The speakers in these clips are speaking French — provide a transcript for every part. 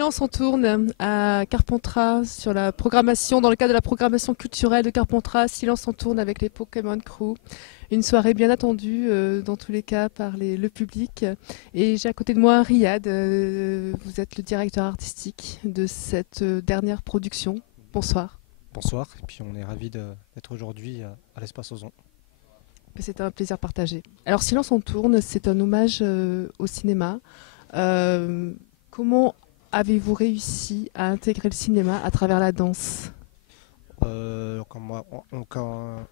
Silence on tourne à Carpentras sur la programmation, dans le cadre de la programmation culturelle de Carpentras. Silence on tourne avec les Pokémon Crew. Une soirée bien attendue dans tous les cas par le public. Et j'ai à côté de moi Riyad. Vous êtes le directeur artistique de cette dernière production. Bonsoir. Bonsoir, et puis on est ravis d'être aujourd'hui à l'Espace Ozon. C'est un plaisir partagé. Alors Silence on tourne, c'est un hommage au cinéma. Comment avez-vous réussi à intégrer le cinéma à travers la danse?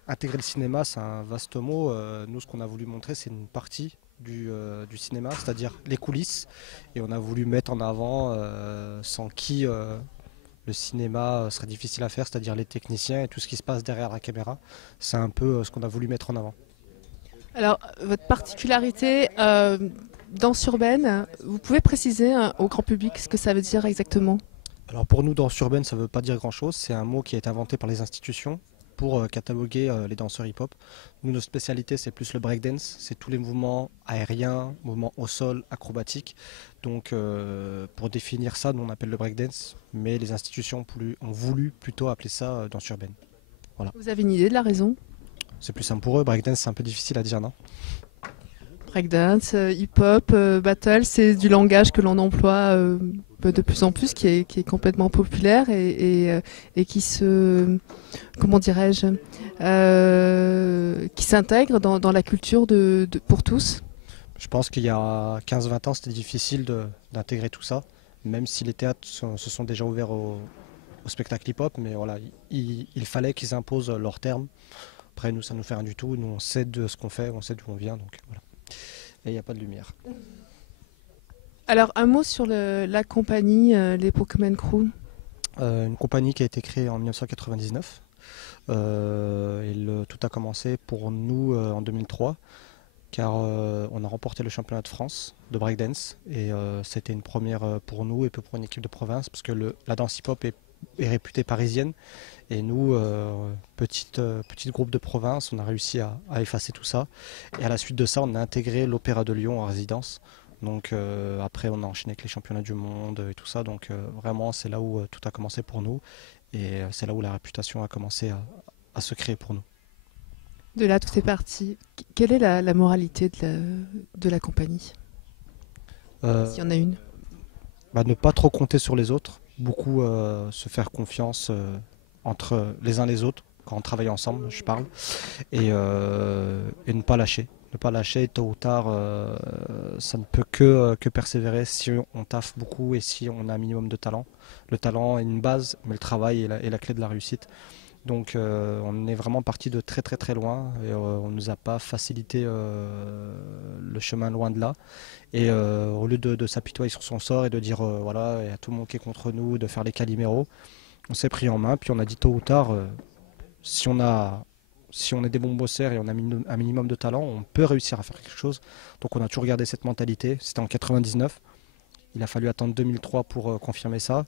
Intégrer le cinéma, c'est un vaste mot. Nous, ce qu'on a voulu montrer, c'est une partie du cinéma, c'est-à-dire les coulisses. Et on a voulu mettre en avant sans qui le cinéma serait difficile à faire, c'est-à-dire les techniciens et tout ce qui se passe derrière la caméra. C'est un peu ce qu'on a voulu mettre en avant. Alors, votre particularité, danse urbaine, vous pouvez préciser au grand public ce que ça veut dire exactement? Alors pour nous, danse urbaine, ça ne veut pas dire grand-chose. C'est un mot qui a été inventé par les institutions pour cataloguer les danseurs hip-hop. Nous, notre spécialité, c'est plus le breakdance. C'est tous les mouvements aériens, mouvements au sol, acrobatiques. Donc pour définir ça, nous on appelle le breakdance. Mais les institutions ont voulu plutôt appeler ça danse urbaine. Voilà. Vous avez une idée de la raison? C'est plus simple pour eux. Breakdance, c'est un peu difficile à dire, non? Breakdance, hip-hop, battle, c'est du langage que l'on emploie de plus en plus, qui est complètement populaire et qui se, comment dirais-je, qui s'intègre dans la culture pour tous. Je pense qu'il y a 15-20 ans, c'était difficile d'intégrer tout ça, même si les théâtres se sont déjà ouverts au spectacle hip-hop, mais voilà, il fallait qu'ils imposent leurs termes. Après, nous, ça ne nous fait rien du tout. Nous, on sait de ce qu'on fait, on sait d'où on vient, donc voilà. Et il n'y a pas de lumière. Alors, un mot sur la compagnie, les Pokémon Crew. Une compagnie qui a été créée en 1999. Tout a commencé pour nous en 2003, car on a remporté le championnat de France de breakdance. Et c'était une première pour nous et pour une équipe de province, parce que la danse hip-hop est réputée parisienne. Et nous, petit groupe de province, on a réussi à effacer tout ça. Et à la suite de ça, on a intégré l'Opéra de Lyon en résidence. Donc après, on a enchaîné avec les championnats du monde et tout ça. Donc vraiment, c'est là où tout a commencé pour nous. Et c'est là où la réputation a commencé à se créer pour nous. De là, tout est parti. Quelle est la moralité de la compagnie, s'il y en a une? Ne pas trop compter sur les autres. Beaucoup se faire confiance entre les uns les autres, quand on travaille ensemble, je parle, et ne pas lâcher. Ne pas lâcher, tôt ou tard, ça ne peut que persévérer si on taffe beaucoup et si on a un minimum de talent. Le talent est une base, mais le travail est la clé de la réussite. Donc on est vraiment parti de très très très loin et on ne nous a pas facilité le chemin loin de là. Et au lieu de s'apitoyer sur son sort et de dire voilà, il y a tout le monde qui est contre nous, de faire les caliméros, on s'est pris en main, puis on a dit tôt ou tard, si on est des bons bosseurs et on a un minimum de talent, on peut réussir à faire quelque chose. Donc on a toujours gardé cette mentalité. C'était en 99. Il a fallu attendre 2003 pour confirmer ça.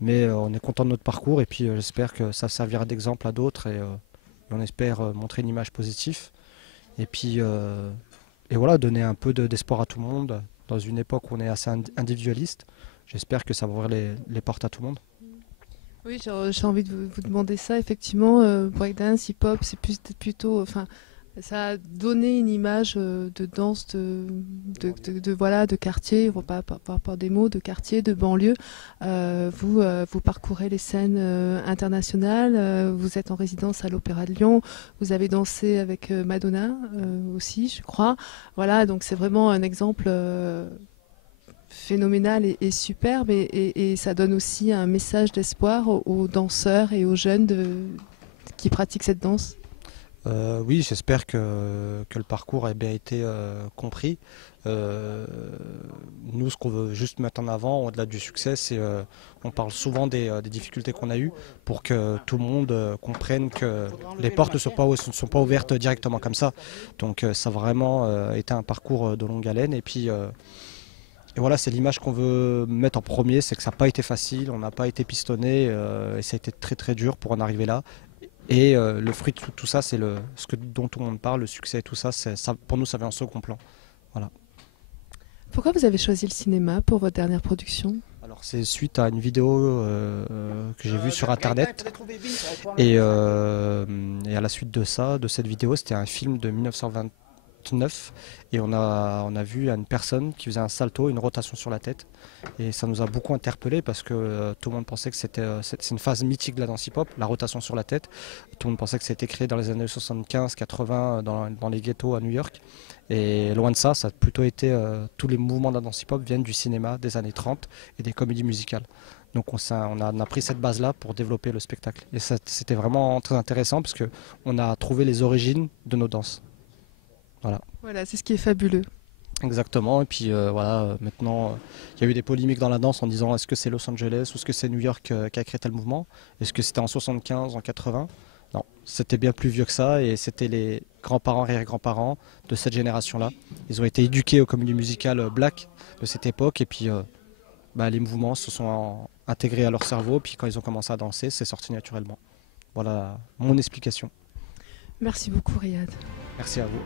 Mais on est content de notre parcours et puis j'espère que ça servira d'exemple à d'autres et on espère montrer une image positive. Et puis et voilà, donner un peu d'espoir à tout le monde dans une époque où on est assez individualiste. J'espère que ça va ouvrir les portes à tout le monde. Oui, j'ai envie de vous demander ça. Effectivement, breakdance, hip-hop, c'est plutôt, enfin, ça a donné une image de danse voilà, de quartier, on va pas par des mots, de quartier, de banlieue. Vous parcourez les scènes internationales, vous êtes en résidence à l'Opéra de Lyon, vous avez dansé avec Madonna aussi, je crois. Voilà, donc c'est vraiment un exemple phénoménal et superbe et ça donne aussi un message d'espoir aux danseurs et aux jeunes qui pratiquent cette danse. Oui, j'espère que le parcours a bien été compris. Nous, ce qu'on veut juste mettre en avant, au-delà du succès, c'est on parle souvent des difficultés qu'on a eues pour que tout le monde comprenne que les portes ne sont pas ouvertes directement comme ça. Donc ça a vraiment été un parcours de longue haleine. Et voilà, c'est l'image qu'on veut mettre en premier, c'est que ça n'a pas été facile, on n'a pas été pistonné et ça a été très très dur pour en arriver là. Et le fruit de tout ça, c'est dont tout le monde parle, le succès et tout ça, pour nous, ça vient en second plan. Voilà. Pourquoi vous avez choisi le cinéma pour votre dernière production? Alors Alors c'est suite à une vidéo que j'ai vue sur internet et à la suite de ça, de cette vidéo, c'était un film de 1929 et on a vu une personne qui faisait un salto, une rotation sur la tête et ça nous a beaucoup interpellé parce que tout le monde pensait que c'est une phase mythique de la danse hip-hop, la rotation sur la tête. Tout le monde pensait que c'était créé dans les années 75-80 dans les ghettos à New York. Et loin de ça, ça a plutôt été tous les mouvements de la danse hip-hop viennent du cinéma des années 30 et des comédies musicales. Donc on a pris cette base-là pour développer le spectacle. Et c'était vraiment très intéressant parce qu'on a trouvé les origines de nos danses. Voilà. Voilà, c'est ce qui est fabuleux. Exactement. Et puis maintenant, il y a eu des polémiques dans la danse en disant est-ce que c'est Los Angeles ou est-ce que c'est New York qui a créé tel mouvement? Est-ce que c'était en 75, en 80? Non, c'était bien plus vieux que ça et c'était les grands-parents, arrière-grands-parents de cette génération-là. Ils ont été éduqués aux comédies musicales black de cette époque et puis les mouvements se sont intégrés à leur cerveau. Puis quand ils ont commencé à danser, c'est sorti naturellement. Voilà mon explication. Merci beaucoup, Riyad. Merci à vous.